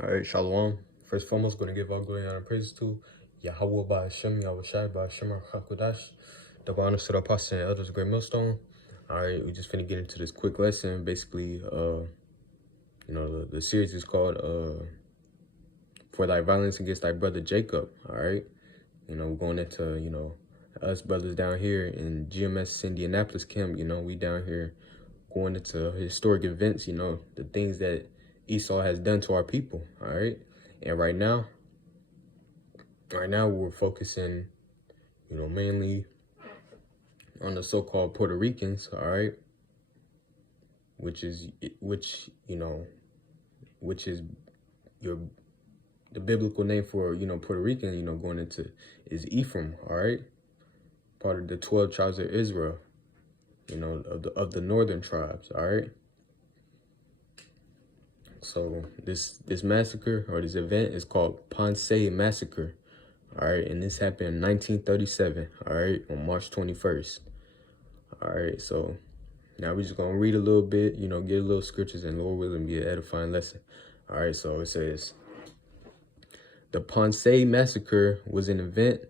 All right, Shalom. First and foremost, going to give all glory and praise to Yahweh Ba'Hashem, Yahweh Shai Ba'Hashem HaKodash, double honors to the apostles and elders of Great Millstone. All right, we just finna get into this quick lesson. Basically, the series is called For Thy Violence Against Thy Brother Jacob. All right, we're going into, us brothers down here in GMS Indianapolis camp. We down here going into historic events, the things that Esau has done to our people. All right, and right now we're focusing, mainly on the so-called Puerto Ricans. All right, which is the biblical name for Puerto Rican. Going into is Ephraim. All right, part of the 12 tribes of Israel. Of the northern tribes. All right. So this massacre or this event is called Ponce Massacre. All right, and this happened in 1937. All right, on March 21st. All right, so now we're just gonna read a little bit, get a little scriptures, and Lord willing, be an edifying lesson. All right, so it says, the Ponce Massacre was an event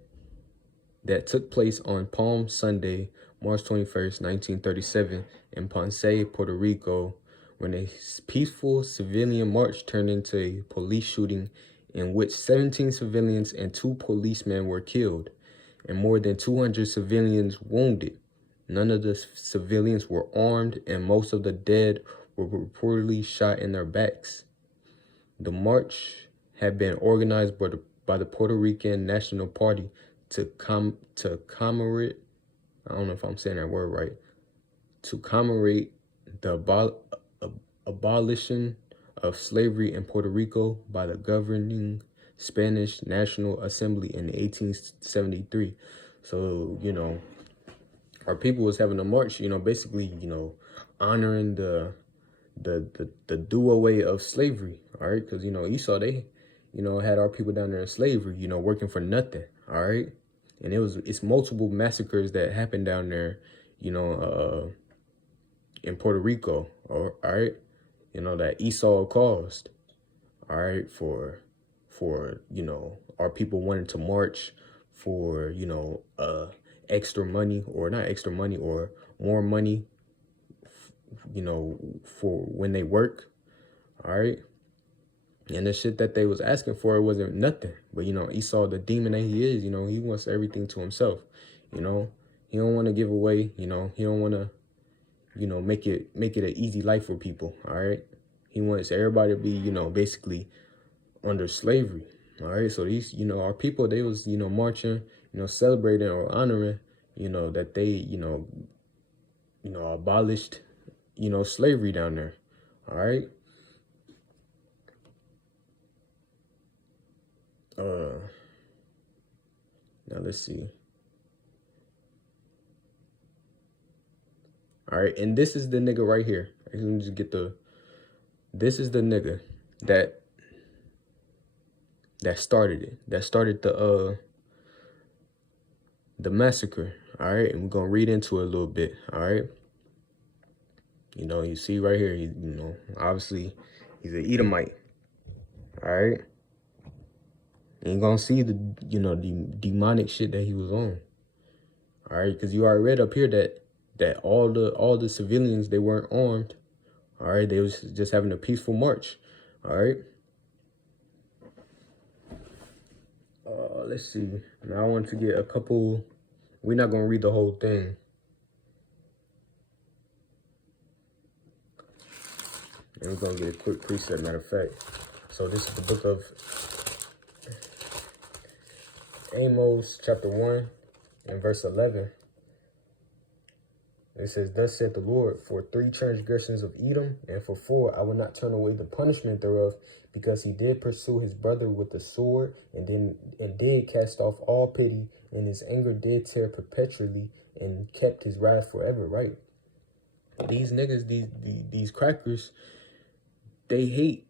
that took place on Palm Sunday, March 21st, 1937, in Ponce, Puerto Rico, when a peaceful civilian march turned into a police shooting in which 17 civilians and 2 policemen were killed, and more than 200 civilians wounded. None of the civilians were armed, and most of the dead were reportedly shot in their backs. The march had been organized by the Puerto Rican National Party to commemorate, I don't know if I'm saying that word right, to commemorate the abolition of slavery in Puerto Rico by the governing Spanish National Assembly in 1873. So, our people was having a march, basically, honoring the do-away of slavery, all right? Because, Esau, they, had our people down there in slavery, working for nothing, all right? And it's multiple massacres that happened down there, in Puerto Rico, all right? That Esau caused, all right, for our people wanting to march for, extra money, or not extra money, or more money, for when they work, all right? And the shit that they was asking for, it wasn't nothing. But, Esau, the demon that he is, he wants everything to himself, He don't want to give away, he don't want to, make it an easy life for people, all right? He wants everybody to be, basically under slavery, all right? So these, our people, they was, marching, celebrating or honoring, that they, abolished, slavery down there, all right? Now let's see. All right, and this is the nigga right here. Let me just get this is the nigga that started it. That started the massacre. All right, and we're gonna read into it a little bit. All right. You see right here, he, obviously he's an Edomite. All right. And you're gonna see the, the demonic shit that he was on. All right, because you already read up here that all the civilians, they weren't armed. All right, they was just having a peaceful march. All right. Let's see. Now I want to get a couple. We're not gonna read the whole thing. And we're gonna get a quick precept, matter of fact. So this is the book of Amos, chapter 1, and verse 11. It says, thus saith the Lord, for 3 transgressions of Edom, and for 4 I will not turn away the punishment thereof, because he did pursue his brother with the sword, and did cast off all pity, and his anger did tear perpetually, and kept his wrath forever, right? These niggas, these crackers, they hate,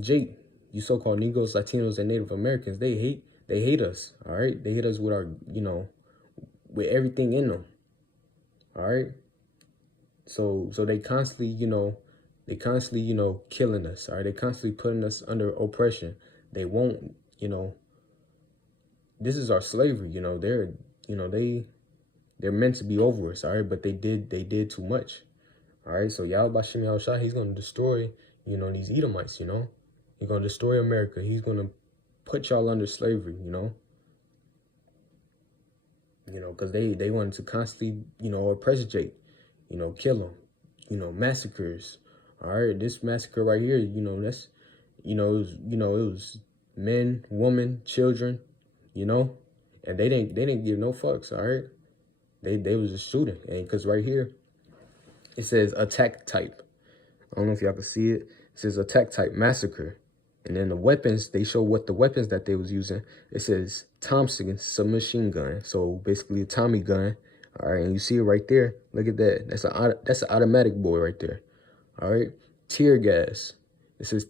Jake, you so-called Negroes, Latinos, and Native Americans, they hate us, all right? They hate us with our, with everything in them. All right. So they constantly, They constantly, killing us. All right, they constantly putting us under oppression. They won't, this is our slavery. You know, they're meant to be over us. All right, but they did too much. All right, so Yahweh Bashim Yahushua, he's gonna destroy, these Edomites. He's gonna destroy America. He's gonna put y'all under slavery. Because they wanted to constantly, oppress Jake, kill him, massacres. All right, this massacre right here, that's, it was men, women, children, and they didn't give no fucks. All right, they was just shooting, and because right here it says attack type. I don't know if y'all can see it. It says attack type massacre. And then the weapons, they show what the weapons that they was using. It says Thompson submachine gun. So basically a Tommy gun. All right, and you see it right there. Look at that. That's an automatic boy right there. All right. Tear gas. It says,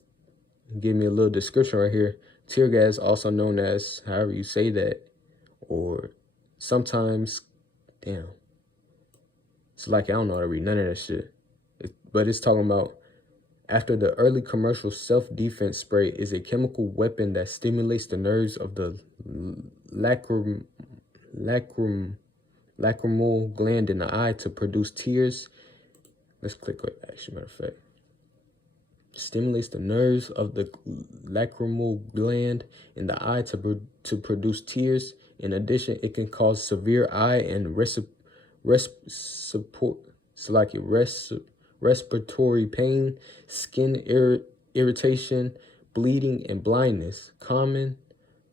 give me a little description right here. Tear gas, also known as, however you say that, or sometimes, damn. It's like I don't know how to read none of that shit. But it's talking about, after the early commercial self-defense spray is a chemical weapon that stimulates the nerves of the lacrimal gland in the eye to produce tears. Let's click on action, matter of fact. Stimulates the nerves of the lacrimal gland in the eye to produce tears. In addition, it can cause severe eye and respiratory pain, skin irritation, bleeding, and blindness. Common,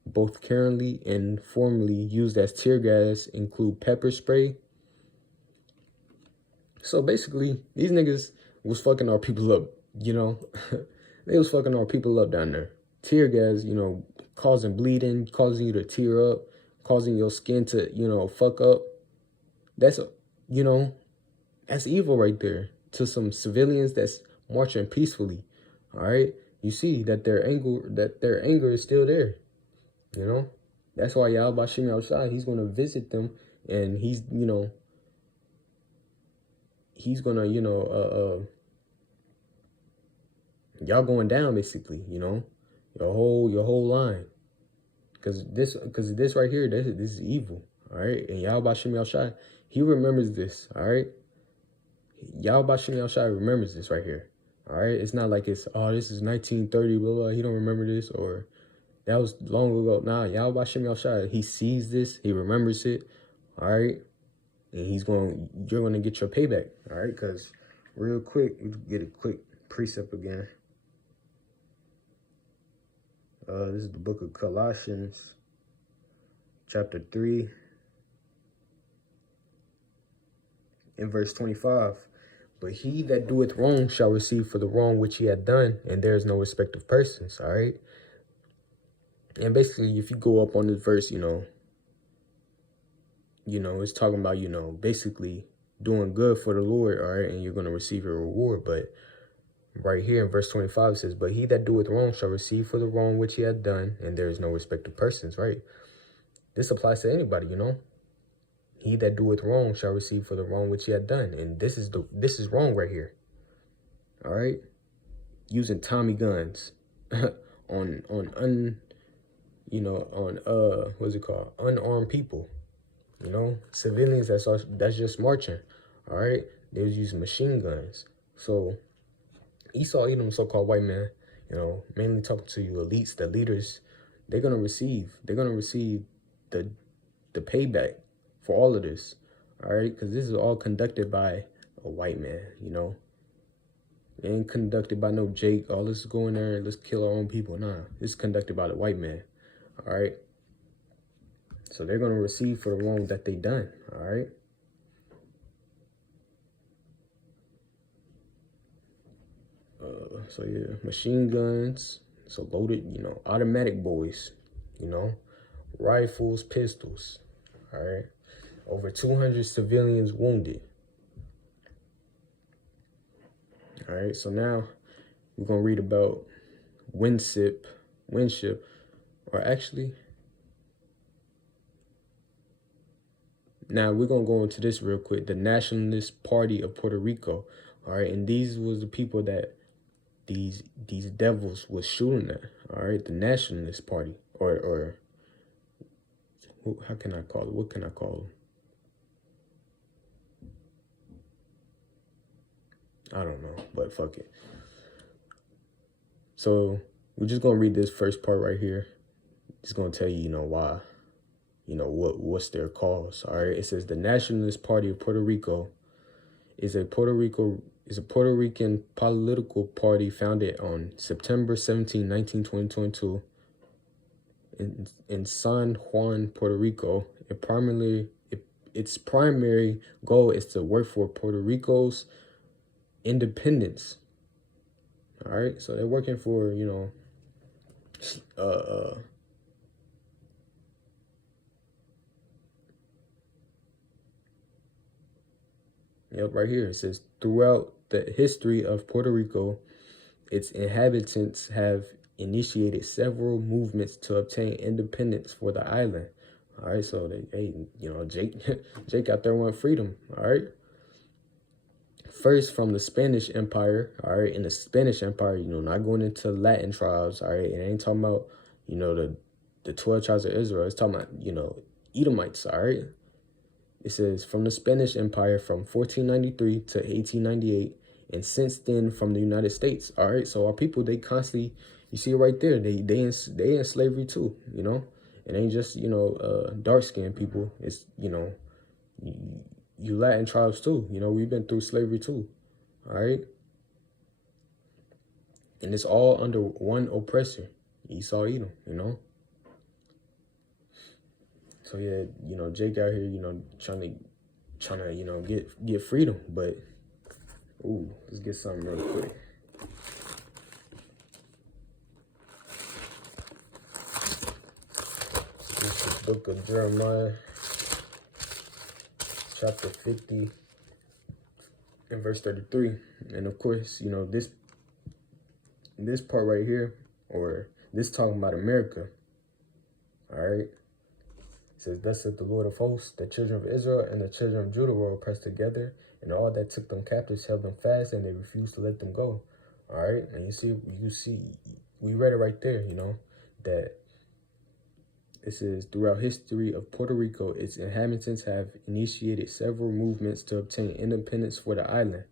both currently and formerly used as tear gas, include pepper spray. So basically, these niggas was fucking our people up, They was fucking our people up down there. Tear gas, causing bleeding, causing you to tear up, causing your skin to, fuck up. That's, that's evil right there. To some civilians that's marching peacefully. All right, you see that their anger is still there. That's why Yahweh Shem Yahushua, he's gonna visit them, and he's gonna y'all going down basically. Your whole line, because this right here, this is evil. All right, and Yahweh Shem Yahushua, he remembers this. All right. Yahweh Shem Yahushua remembers this right here. All right, it's not like it's, this is 1930, blah, blah, he don't remember this, or that was long ago. Nah, Yahweh Shem Yahushua, he sees this, he remembers it, all right, and you're going to get your payback, all right, because real quick, you get a quick precept again. This is the book of Colossians, chapter 3, in verse 25. But he that doeth wrong shall receive for the wrong which he had done, and there is no respect of persons, all right? And basically, if you go up on this verse, it's talking about, basically doing good for the Lord, all right, and you're going to receive a reward. But right here in verse 25, it says, but he that doeth wrong shall receive for the wrong which he had done, and there is no respect of persons, right? This applies to anybody, He that doeth wrong shall receive for the wrong which he had done. And this is wrong right here. All right? Using Tommy guns on what's it called? Unarmed people. Civilians that's just marching. All right? They was using machine guns. So Esau, Edom, so-called white man, mainly talking to you elites, the leaders, they're gonna receive the payback for all of this, all right? Because this is all conducted by a white man, It ain't conducted by no Jake. Oh, let's go in there and let's kill our own people. Nah, it's conducted by the white man, all right? So they're going to receive for the wrong that they done, all right? So yeah, machine guns, so loaded, automatic boys, rifles, pistols, all right? Over 200 civilians wounded. All right, so now we're going to read about Winship, or actually, now we're going to go into this real quick. The Nationalist Party of Puerto Rico, All right, and these was the people that these devils was shooting at. All right, the Nationalist Party, or how can I call it? What can I call it? I don't know, but fuck it. So we're just gonna read this first part right here. It's gonna tell you, why, what's their cause. All right, it says the Nationalist Party of Puerto Rico is a Puerto Rican political party founded on September 17, 2022 in San Juan, Puerto Rico. Its primary goal is to work for Puerto Rico's independence. All right, so they're working for, yep, right here. It says, throughout the history of Puerto Rico, its inhabitants have initiated several movements to obtain independence for the island. All right, so Jake, Jake out there want freedom. All right. First from the Spanish Empire. All right, in the Spanish Empire, not going into Latin tribes. All right, it ain't talking about, the 12 tribes of Israel. It's talking about, Edomites. All right. It says from the Spanish Empire from 1493 to 1898, and since then from the United States. All right, so our people, they constantly, you see it right there, they in slavery too. It ain't just dark skinned people. It's you Latin tribes too. We've been through slavery too. All right, and it's all under one oppressor, Esau, Edom. So yeah, Jake out here, trying to get freedom, but ooh, let's get something real quick. This is the book of Jeremiah, chapter 50 and verse 33. And of course, this part right here, or this talking about America. All right. It says, thus saith the Lord of hosts, the children of Israel and the children of Judah were oppressed together, and all that took them captives held them fast, and they refused to let them go. All right, and you see, we read it right there, that it says, throughout history of Puerto Rico, its inhabitants have initiated several movements to obtain independence for the island.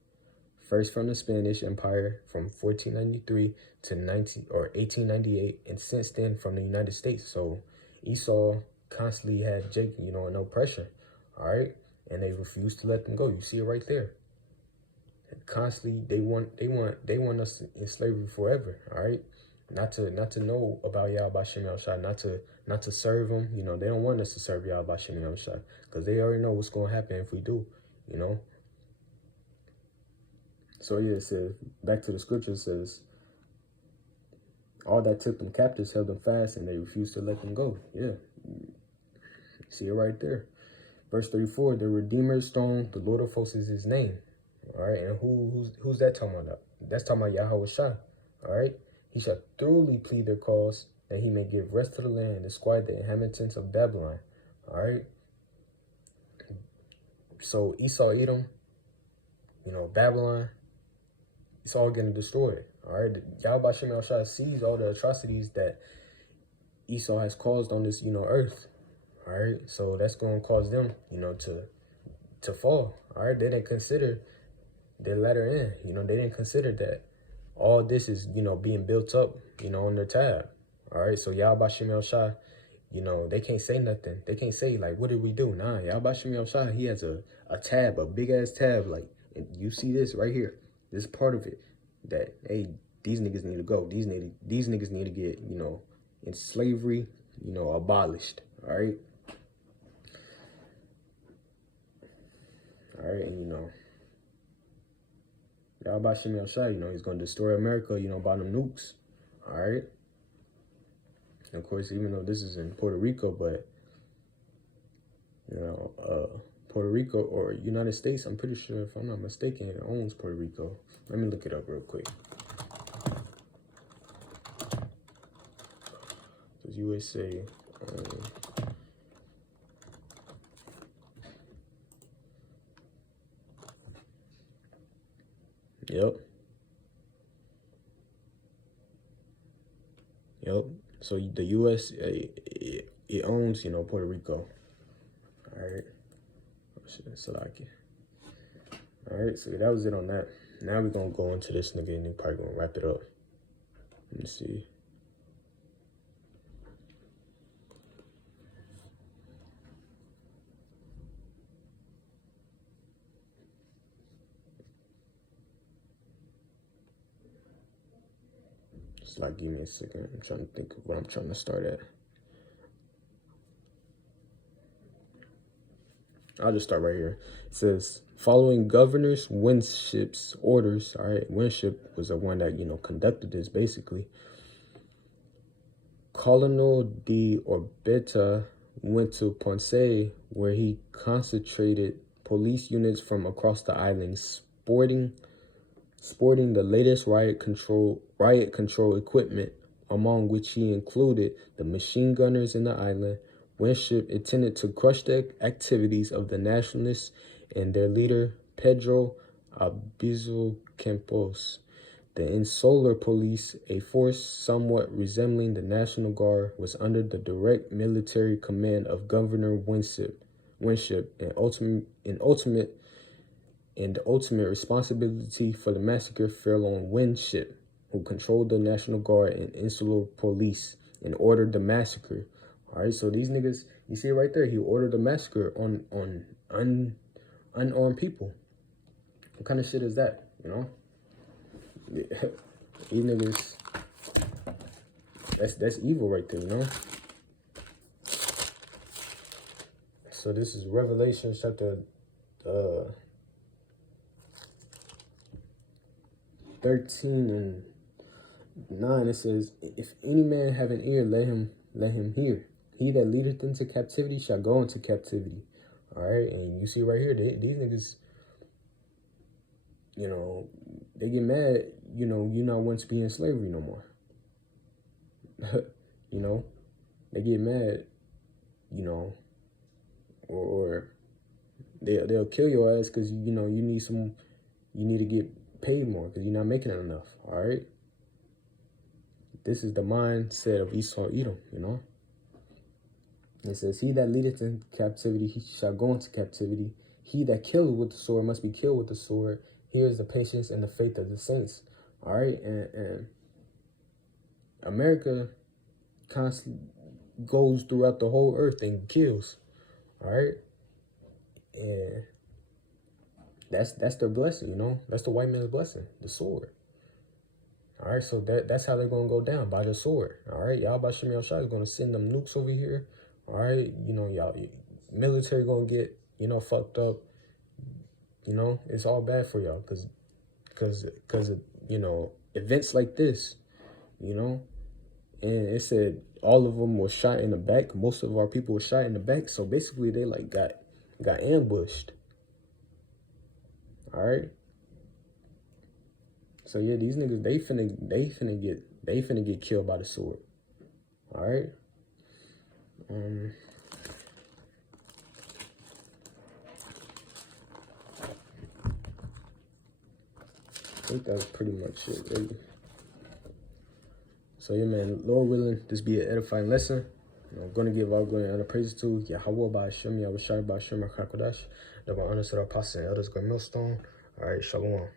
First from the Spanish Empire from 1493 to 1898, and since then from the United States. So Esau constantly had Jake, no pressure. All right, and they refused to let them go. You see it right there. And constantly, they want us in slavery forever. All right, not to know about Yahweh B'Shem Yahushua, not to serve them. They don't want us to serve Yahweh B'Shem Yahushua because they already know what's going to happen if we do. So yeah, it says, back to the scripture, it says, all that took them captives held them fast, and they refused to let them go. Yeah. See it right there. Verse 34, the Redeemer's stone, the Lord of hosts is his name. All right, and who's that talking about? That's talking about Yahweh Shah. All right, he shall thoroughly plead their cause, that he may give rest to the land and disquiet the inhabitants of Babylon. All right. So Esau, Edom, Babylon, it's all getting destroyed. All right, Yahweh B'Shem Yahushua sees all the atrocities that Esau has caused on this, earth. All right, so that's going to cause them, to fall. All right, they didn't consider their latter end. They didn't consider that all this is, being built up, on their tab. All right, so Yahweh B'Shem Yahushua, they can't say nothing. They can't say, like, what did we do? Nah, Yahweh B'Shem Yahushua, he has a tab, a big-ass tab, like, and you see this right here. This part of it, that, hey, these niggas need to go. These niggas need to get, in slavery, abolished. All right. All right, and Yahweh B'Shem Yahushua, he's gonna destroy America, by them nukes. All right. And of course, even though this is in Puerto Rico, but Puerto Rico or United States, I'm pretty sure, if I'm not mistaken, it owns Puerto Rico. Let me look it up real quick. Because USA. Yep. Yep. So the U.S. It owns, you know, Puerto Rico. All right. Salaki. All right. So that was it on that. Now we're gonna go into this nigga and we're probably gonna wrap it up. Let me see. Just like give me a second. I'm trying to think of what I'm trying to start at. I'll just start right here. It says, following Governor Winship's orders, all right, Winship was the one that, you know, conducted this basically. Colonel de Orbeta went to Ponce, where he concentrated police units from across the island, sporting the latest riot control equipment, among which he included the machine gunners in the island. Winship intended to crush the activities of the nationalists and their leader, Pedro Albizu Campos. The Insular Police, a force somewhat resembling the National Guard, was under the direct military command of Governor Winship, and the ultimate responsibility for the massacre fell on Winship, who controlled the National Guard and Insular Police and ordered the massacre. All right, so these niggas, you see it right there. He ordered a massacre on unarmed people. What kind of shit is that, you know? These niggas, that's evil right there, you know? So this is Revelation chapter 13 and 9. It says, if any man have an ear, let him hear. He that leadeth into captivity shall go into captivity. All right, and you see right here, these niggas, you know, they get mad, you know, you not want to be in slavery no more. You know, they get mad, you know, or they'll kill your ass because, you know, you need to get paid more because you're not making it enough. All right, this is the mindset of Esau Edom, you know. It says, he that leadeth in captivity, he shall go into captivity. He that killeth with the sword must be killed with the sword. Here is the patience and the faith of the saints. All right, and America constantly goes throughout the whole earth and kills. All right, and that's their blessing, you know. That's the white man's blessing, the sword. All right, so that's how they're gonna go down, by the sword. All right, y'all by Shimmy Shah is gonna send them nukes over here. All right, you know, y'all military gonna get, you know, fucked up. You know, it's all bad for y'all because of, you know, events like this, you know. And it said all of them were shot in the back. Most of our people were shot in the back. So basically they like got ambushed. All right. So yeah, these niggas, they finna get killed by the sword. All right. I think that's pretty much it, really. So yeah, man, Lord willing, this be an edifying lesson. You know, I'm gonna give all glory and honor praises to Yahweh by Hashem, Yahweh Shai by Hashem, HaKadosh. The honor to the apostles and elders, great millstone. All right, shalom.